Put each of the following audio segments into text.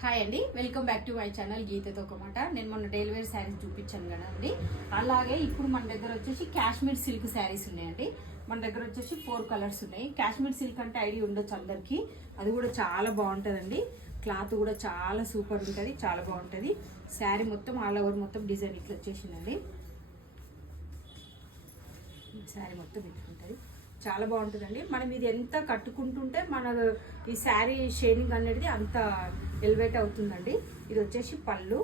Hi అండి, welcome back to my channel గీతతో ఒక మాట. నేను మొన్న డైలీ వేర్ శారీస్ చూపించాను కదండి. అలాగే ఇప్పుడు మన దగ్గర వచ్చేసి కాశ్మీర్ సిల్క్ శారీస్ ఉన్నాయండి. మన దగ్గర వచ్చేసి 4 కలర్స్ ఉన్నాయి. కాశ్మీర్ సిల్క్ అంటే ఐడియా ఉండొచ్చు అందరికీ. అది కూడా చాలా బాగుంటుందండి. క్లాత్ కూడా చాలా సూపర్ ఉంటుంది, చాలా బాగుంటుంది. శారీ మొత్తం ఆల్ ఓవర్ మొత్తం డిజైన్ ఇట్లా వచ్చేసిందండి. శారీ మొత్తం ఇట్లుంటుంది, చాలా బాగుంటుందండి. మనం ఇది ఎంత కట్టుకుంటుంటే మన ఈ శారీ షైనింగ్ అనేది అంత ఎలివేట్ అవుతుందండి. ఇది వచ్చేసి పళ్ళు,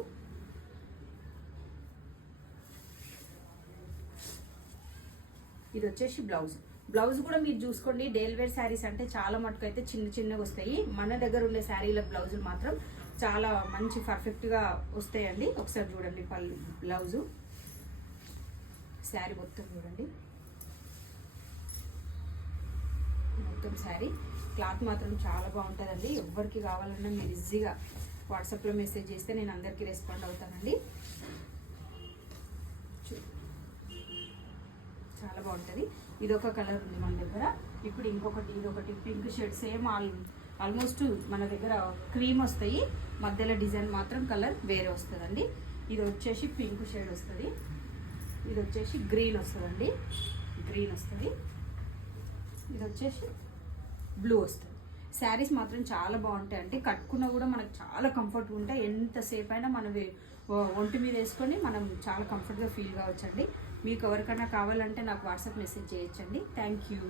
ఇది వచ్చేసి బ్లౌజ్. బ్లౌజ్ కూడా మీరు చూసుకోండి, డైలీ వేర్ శారీస్ అంటే చాలా మటుకు అయితే చిన్న చిన్నగా వస్తాయి. మన దగ్గర ఉండే శారీల బ్లౌజులు మాత్రం చాలా మంచి పర్ఫెక్ట్గా వస్తాయండి. ఒకసారి చూడండి పళ్ళు, బ్లౌజు, శారీ మొత్తం చూడండి. మొత్తం శారీ క్లాత్ మాత్రం చాలా బాగుంటుందండి. ఎవరికి కావాలన్నా మీరు ఈజీగా వాట్సాప్లో మెసేజ్ చేస్తే నేను అందరికీ రెస్పాండ్ అవుతానండి. చాలా బాగుంటుంది. ఇదొక కలర్ ఉంది మన దగ్గర. ఇప్పుడు ఇదొకటి పింక్ షేడ్, సేమ్ ఆల్మోస్ట్ మన దగ్గర క్రీమ్ వస్తాయి, మధ్యలో డిజైన్ మాత్రం కలర్ వేరే వస్తుందండి. ఇది వచ్చేసి పింక్ షేడ్ వస్తుంది, ఇది వచ్చేసి గ్రీన్ వస్తుందండి, గ్రీన్ వస్తుంది, ఇది వచ్చేసి బ్లూ వస్తుంది. శారీస్ మాత్రం చాలా బాగుంటాయి అంటే కట్టుకున్నా కూడా మనకు చాలా కంఫర్ట్గా ఉంటాయి. ఎంతసేపు అయినా మనం ఒంటి మీద వేసుకొని మనం చాలా కంఫర్ట్గా ఫీల్ కావచ్చండి. మీకు ఎవరికైనా కావాలంటే నాకు వాట్సాప్ మెసేజ్ చేయొచ్చండి. Thank you.